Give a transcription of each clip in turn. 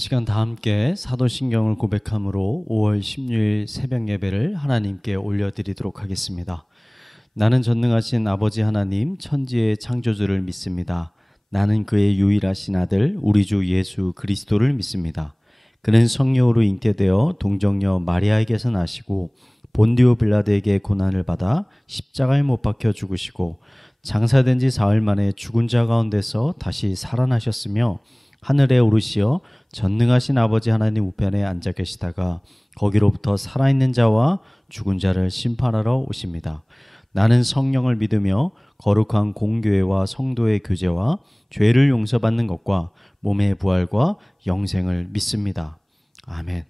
시간 다 함께 사도신경을 고백함으로 5월 16일 새벽 예배를 하나님께 올려드리도록 하겠습니다. 나는 전능하신 아버지 하나님 천지의 창조주를 믿습니다. 나는 그의 유일하신 아들 우리 주 예수 그리스도를 믿습니다. 그는 성령으로 잉태되어 동정녀 마리아에게서 나시고 본디오 빌라드에게 고난을 받아 십자가에 못 박혀 죽으시고 장사된 지 사흘 만에 죽은 자 가운데서 다시 살아나셨으며 하늘에 오르시어 전능하신 아버지 하나님 우편에 앉아 계시다가 거기로부터 살아있는 자와 죽은 자를 심판하러 오십니다. 나는 성령을 믿으며 거룩한 공교회와 성도의 교제와 죄를 용서받는 것과 몸의 부활과 영생을 믿습니다. 아멘.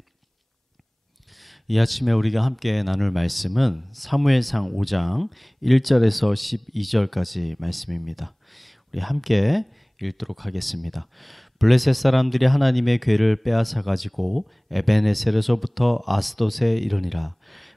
이 아침에 우리가 함께 나눌 말씀은 사무엘상 5장 1절에서 12절까지 말씀입니다. 우리 함께 읽도록 하겠습니다. 블레셋 사람들이 하나님의 궤를 빼앗아 가지고 에벤에셀에서부터 아스돗에 이르니라.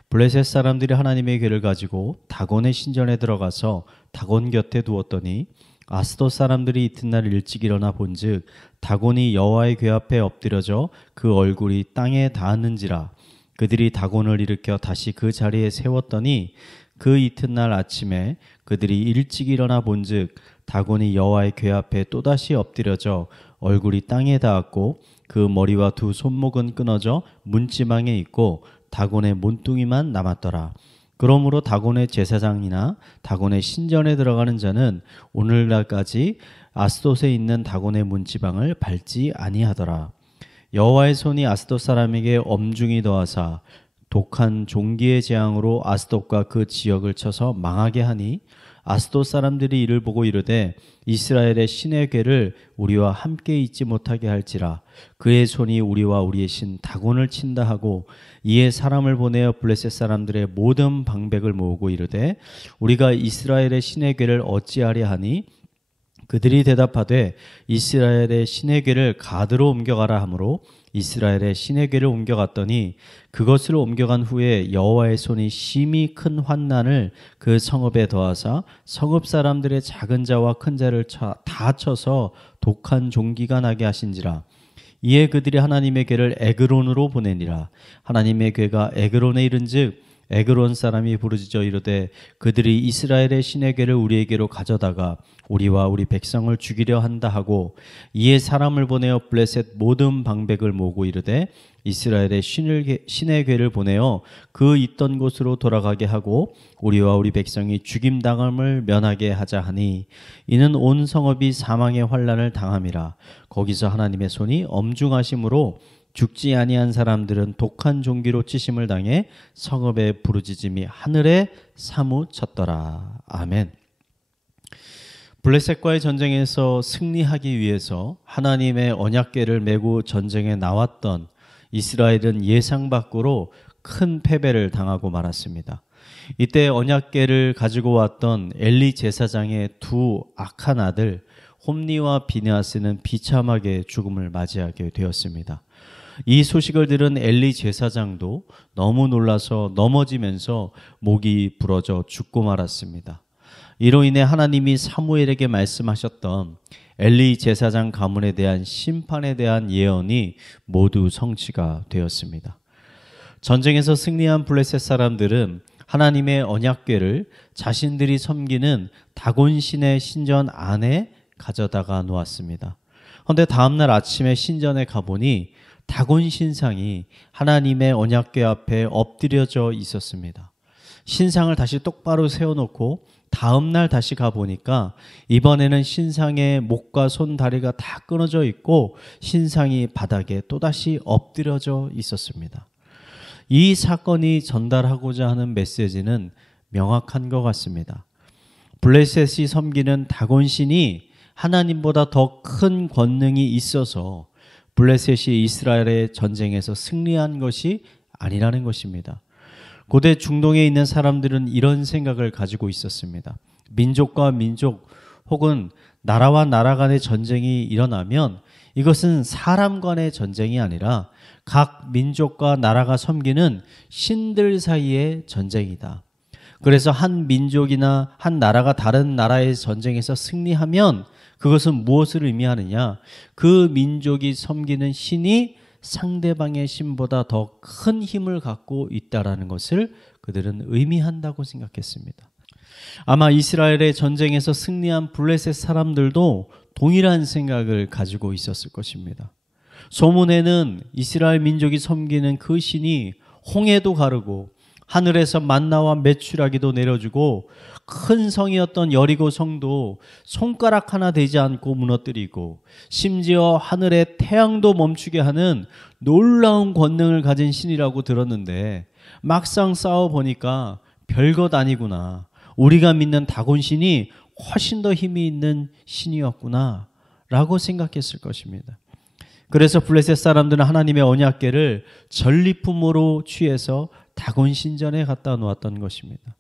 블레셋 사람들이 하나님의 궤를 가지고 다곤의 신전에 들어가서 다곤 곁에 두었더니 아스돗 사람들이 이튿날 일찍 일어나 본즉 다곤이 여호와의 궤 앞에 엎드려져 그 얼굴이 땅에 닿았는지라. 그들이 다곤을 일으켜 다시 그 자리에 세웠더니 그 이튿날 아침에 그들이 일찍 일어나 본즉 다곤이 여호와의 궤 앞에 또다시 엎드려져 얼굴이 땅에 닿았고 그 머리와 두 손목은 끊어져 문지방에 있고 다곤의 몸뚱이만 남았더라. 그러므로 다곤의 제사장이나 다곤의 신전에 들어가는 자는 오늘날까지 아스돗에 있는 다곤의 문지방을 밟지 아니하더라. 여호와의 손이 아스돗 사람에게 엄중히 더하사 독한 종기의 재앙으로 아스돗과 그 지역을 쳐서 망하게 하니 아스돗 사람들이 이를 보고 이르되 이스라엘의 신의 궤를 우리와 함께 있지 못하게 할지라. 그의 손이 우리와 우리의 신 다곤을 친다 하고 이에 사람을 보내어 블레셋 사람들의 모든 방백을 모으고 이르되 우리가 이스라엘의 신의 궤를 어찌하랴 하니 그들이 대답하되 이스라엘의 신의 궤를 가드로 옮겨가라 하므로 이스라엘의 신의 궤를 옮겨갔더니 그것을 옮겨간 후에 여호와의 손이 심히 큰 환난을 그 성읍에 더하사 성읍 사람들의 작은 자와 큰 자를 다 쳐서 독한 종기가 나게 하신지라. 이에 그들이 하나님의 궤를 에그론으로 보내니라. 하나님의 궤가 에그론에 이른즉 에그론 사람이 부르짖어 이르되 그들이 이스라엘의 신의 궤를 우리에게로 가져다가 우리와 우리 백성을 죽이려 한다 하고 이에 사람을 보내어 블레셋 모든 방백을 모으고 이르되 이스라엘의 신의 궤를 보내어 그 있던 곳으로 돌아가게 하고 우리와 우리 백성이 죽임당함을 면하게 하자 하니 이는 온 성읍이 사망의 환난을 당함이라. 거기서 하나님의 손이 엄중하심으로 죽지 아니한 사람들은 독한 종기로 치심을 당해 성읍의 부르짖음이 하늘에 사무쳤더라. 아멘. 블레셋과의 전쟁에서 승리하기 위해서 하나님의 언약궤를 메고 전쟁에 나왔던 이스라엘은 예상 밖으로 큰 패배를 당하고 말았습니다. 이때 언약궤를 가지고 왔던 엘리 제사장의 두 악한 아들 홈니와 비느하스는 비참하게 죽음을 맞이하게 되었습니다. 이 소식을 들은 엘리 제사장도 너무 놀라서 넘어지면서 목이 부러져 죽고 말았습니다. 이로 인해 하나님이 사무엘에게 말씀하셨던 엘리 제사장 가문에 대한 심판에 대한 예언이 모두 성취가 되었습니다. 전쟁에서 승리한 블레셋 사람들은 하나님의 언약궤를 자신들이 섬기는 다곤 신의 신전 안에 가져다가 놓았습니다. 그런데 다음날 아침에 신전에 가보니 다곤 신상이 하나님의 언약궤 앞에 엎드려져 있었습니다. 신상을 다시 똑바로 세워놓고 다음날 다시 가보니까 이번에는 신상의 목과 손, 다리가 다 끊어져 있고 신상이 바닥에 또다시 엎드려져 있었습니다. 이 사건이 전달하고자 하는 메시지는 명확한 것 같습니다. 블레셋이 섬기는 다곤 신이 하나님보다 더 큰 권능이 있어서 블레셋이 이스라엘의 전쟁에서 승리한 것이 아니라는 것입니다. 고대 중동에 있는 사람들은 이런 생각을 가지고 있었습니다. 민족과 민족 혹은 나라와 나라 간의 전쟁이 일어나면 이것은 사람 간의 전쟁이 아니라 각 민족과 나라가 섬기는 신들 사이의 전쟁이다. 그래서 한 민족이나 한 나라가 다른 나라의 전쟁에서 승리하면 그것은 무엇을 의미하느냐? 그 민족이 섬기는 신이 상대방의 신보다 더 큰 힘을 갖고 있다라는 것을 그들은 의미한다고 생각했습니다. 아마 이스라엘의 전쟁에서 승리한 블레셋 사람들도 동일한 생각을 가지고 있었을 것입니다. 소문에는 이스라엘 민족이 섬기는 그 신이 홍해도 가르고 하늘에서 만나와 메추라기도 내려주고 큰 성이었던 여리고 성도 손가락 하나 되지 않고 무너뜨리고 심지어 하늘의 태양도 멈추게 하는 놀라운 권능을 가진 신이라고 들었는데 막상 싸워보니까 별것 아니구나. 우리가 믿는 다곤 신이 훨씬 더 힘이 있는 신이었구나 라고 생각했을 것입니다. 그래서 블레셋 사람들은 하나님의 언약궤를 전리품으로 취해서 다곤 신전에 갖다 놓았던 것입니다.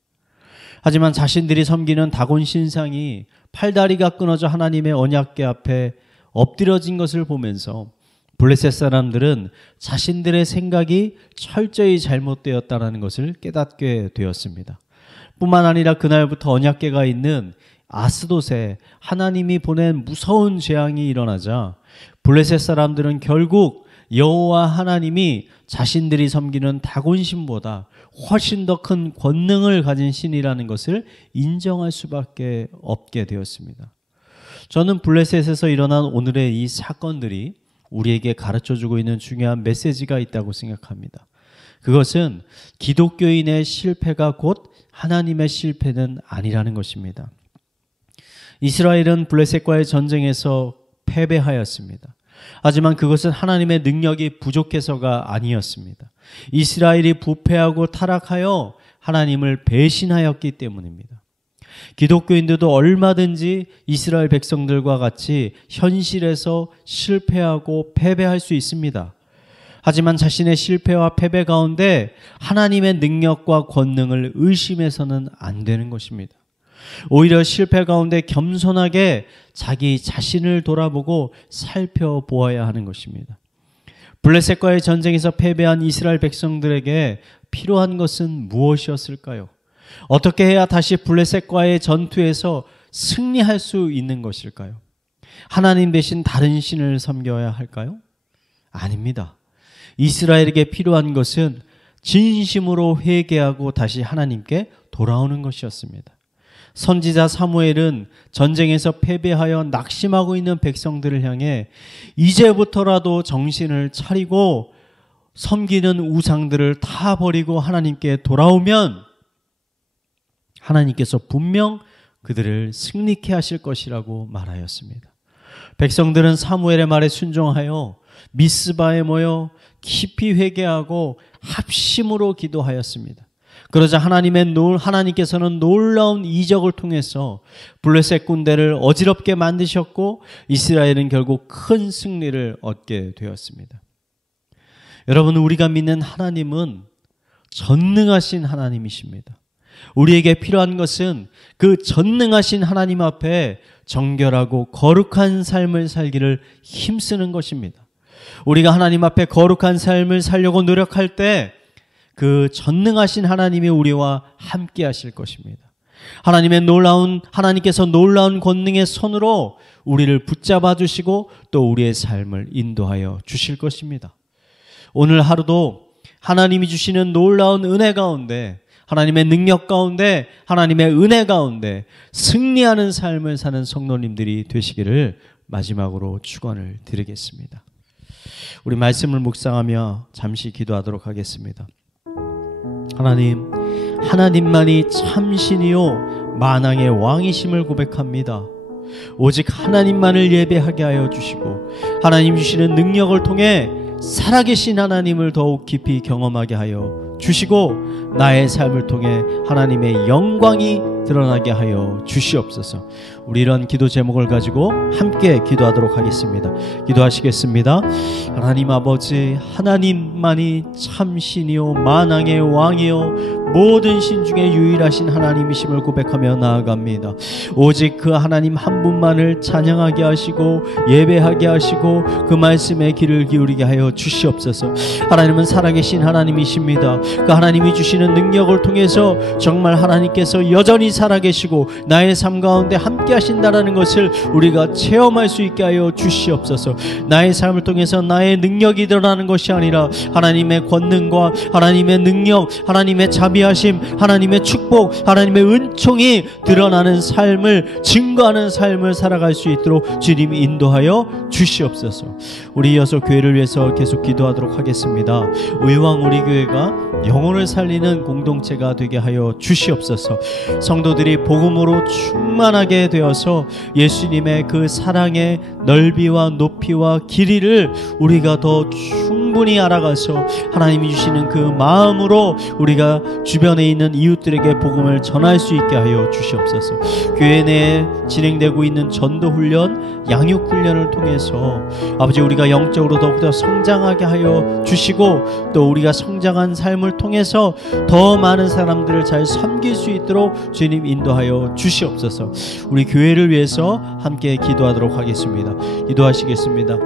하지만 자신들이 섬기는 다곤 신상이 팔다리가 끊어져 하나님의 언약궤 앞에 엎드려진 것을 보면서 블레셋 사람들은 자신들의 생각이 철저히 잘못되었다는 것을 깨닫게 되었습니다. 뿐만 아니라 그날부터 언약궤가 있는 아스돗에 하나님이 보낸 무서운 재앙이 일어나자 블레셋 사람들은 결국 여호와 하나님이 자신들이 섬기는 다곤신보다 훨씬 더 큰 권능을 가진 신이라는 것을 인정할 수밖에 없게 되었습니다. 저는 블레셋에서 일어난 오늘의 이 사건들이 우리에게 가르쳐주고 있는 중요한 메시지가 있다고 생각합니다. 그것은 기독교인의 실패가 곧 하나님의 실패는 아니라는 것입니다. 이스라엘은 블레셋과의 전쟁에서 패배하였습니다. 하지만 그것은 하나님의 능력이 부족해서가 아니었습니다. 이스라엘이 부패하고 타락하여 하나님을 배신하였기 때문입니다. 기독교인들도 얼마든지 이스라엘 백성들과 같이 현실에서 실패하고 패배할 수 있습니다. 하지만 자신의 실패와 패배 가운데 하나님의 능력과 권능을 의심해서는 안 되는 것입니다. 오히려 실패 가운데 겸손하게 자기 자신을 돌아보고 살펴보아야 하는 것입니다. 블레셋과의 전쟁에서 패배한 이스라엘 백성들에게 필요한 것은 무엇이었을까요? 어떻게 해야 다시 블레셋과의 전투에서 승리할 수 있는 것일까요? 하나님 대신 다른 신을 섬겨야 할까요? 아닙니다. 이스라엘에게 필요한 것은 진심으로 회개하고 다시 하나님께 돌아오는 것이었습니다. 선지자 사무엘은 전쟁에서 패배하여 낙심하고 있는 백성들을 향해 이제부터라도 정신을 차리고 섬기는 우상들을 다 버리고 하나님께 돌아오면 하나님께서 분명 그들을 승리케 하실 것이라고 말하였습니다. 백성들은 사무엘의 말에 순종하여 미스바에 모여 깊이 회개하고 합심으로 기도하였습니다. 그러자 하나님께서는 놀라운 이적을 통해서 블레셋 군대를 어지럽게 만드셨고 이스라엘은 결국 큰 승리를 얻게 되었습니다. 여러분, 우리가 믿는 하나님은 전능하신 하나님이십니다. 우리에게 필요한 것은 그 전능하신 하나님 앞에 정결하고 거룩한 삶을 살기를 힘쓰는 것입니다. 우리가 하나님 앞에 거룩한 삶을 살려고 노력할 때 그 전능하신 하나님이 우리와 함께 하실 것입니다. 하나님께서 놀라운 권능의 손으로 우리를 붙잡아 주시고 또 우리의 삶을 인도하여 주실 것입니다. 오늘 하루도 하나님이 주시는 놀라운 은혜 가운데, 하나님의 능력 가운데, 하나님의 은혜 가운데 승리하는 삶을 사는 성도님들이 되시기를 마지막으로 축원을 드리겠습니다. 우리 말씀을 묵상하며 잠시 기도하도록 하겠습니다. 하나님만이 참신이요 만왕의 왕이심을 고백합니다. 오직 하나님만을 예배하게 하여 주시고 하나님 주시는 능력을 통해 살아계신 하나님을 더욱 깊이 경험하게 하여 주시고 나의 삶을 통해 하나님의 영광이 드러나게 하여 주시옵소서. 우리 이런 기도 제목을 가지고 함께 기도하도록 하겠습니다. 기도하시겠습니다. 하나님 아버지, 하나님만이 참신이요 만왕의 왕이요 모든 신 중에 유일하신 하나님이심을 고백하며 나아갑니다. 오직 그 하나님 한 분만을 찬양하게 하시고 예배하게 하시고 그 말씀에 귀를 기울이게 하여 주시옵소서. 하나님은 살아계신 하나님이십니다. 그 하나님이 주시는 능력을 통해서 정말 하나님께서 여전히 살아계시고 나의 삶 가운데 함께 하신다라는 것을 우리가 체험할 수 있게 하여 주시옵소서. 나의 삶을 통해서 나의 능력이 드러나는 것이 아니라 하나님의 권능과 하나님의 능력, 하나님의 자비하심, 하나님의 축복, 하나님의 은총이 드러나는 삶을 증거하는 삶을 살아갈 수 있도록 주님이 인도하여 주시옵소서. 우리 이어서 교회를 위해서 계속 기도하도록 하겠습니다. 의왕 우리 교회가 영혼을 살리는 공동체가 되게 하여 주시옵소서. 성도들이 복음으로 충만하게 되어서 예수님의 그 사랑의 넓이와 높이와 길이를 우리가 더 충분히 알아가서 하나님이 주시는 그 마음으로 우리가 주변에 있는 이웃들에게 복음을 전할 수 있게 하여 주시옵소서. 교회 내에 진행되고 있는 전도훈련, 양육훈련을 통해서 아버지 우리가 영적으로 더욱더 성장하게 하여 주시고 또 우리가 성장한 삶을 통해서 더 많은 사람들을 잘 섬길 수 있도록 주님 인도하여 주시옵소서. 우리 교회를 위해서 함께 기도하도록 하겠습니다. 기도하시겠습니다.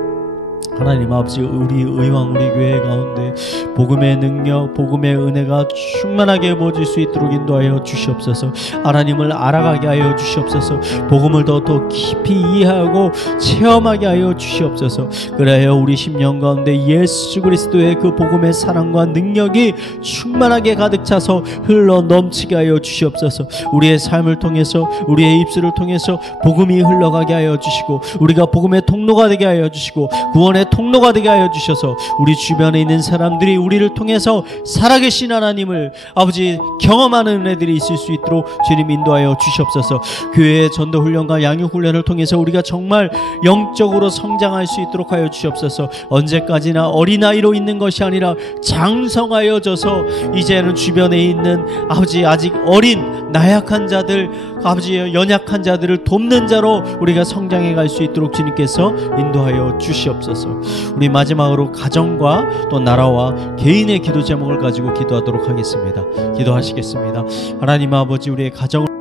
하나님 아버지, 우리 의왕 우리 교회 가운데 복음의 능력, 복음의 은혜가 충만하게 부어질 수 있도록 인도하여 주시옵소서. 하나님을 알아가게 하여 주시옵소서. 복음을 더 깊이 이해하고 체험하게 하여 주시옵소서. 그래야 우리 심령 가운데 예수 그리스도의 그 복음의 사랑과 능력이 충만하게 가득 차서 흘러 넘치게 하여 주시옵소서. 우리의 삶을 통해서, 우리의 입술을 통해서 복음이 흘러가게 하여 주시고 우리가 복음의 통로가 되게 하여 주시고 구원의 통로가 되게 하여 주셔서 우리 주변에 있는 사람들이 우리를 통해서 살아계신 하나님을 아버지 경험하는 은혜들이 있을 수 있도록 주님 인도하여 주시옵소서. 교회의 전도훈련과 양육훈련을 통해서 우리가 정말 영적으로 성장할 수 있도록 하여 주시옵소서. 언제까지나 어린아이로 있는 것이 아니라 장성하여져서 이제는 주변에 있는 아버지 아직 어린 나약한 자들, 아버지 연약한 자들을 돕는 자로 우리가 성장해 갈 수 있도록 주님께서 인도하여 주시옵소서. 우리 마지막으로 가정과 또 나라와 개인의 기도 제목을 가지고 기도하도록 하겠습니다. 기도하시겠습니다. 하나님 아버지, 우리의 가정을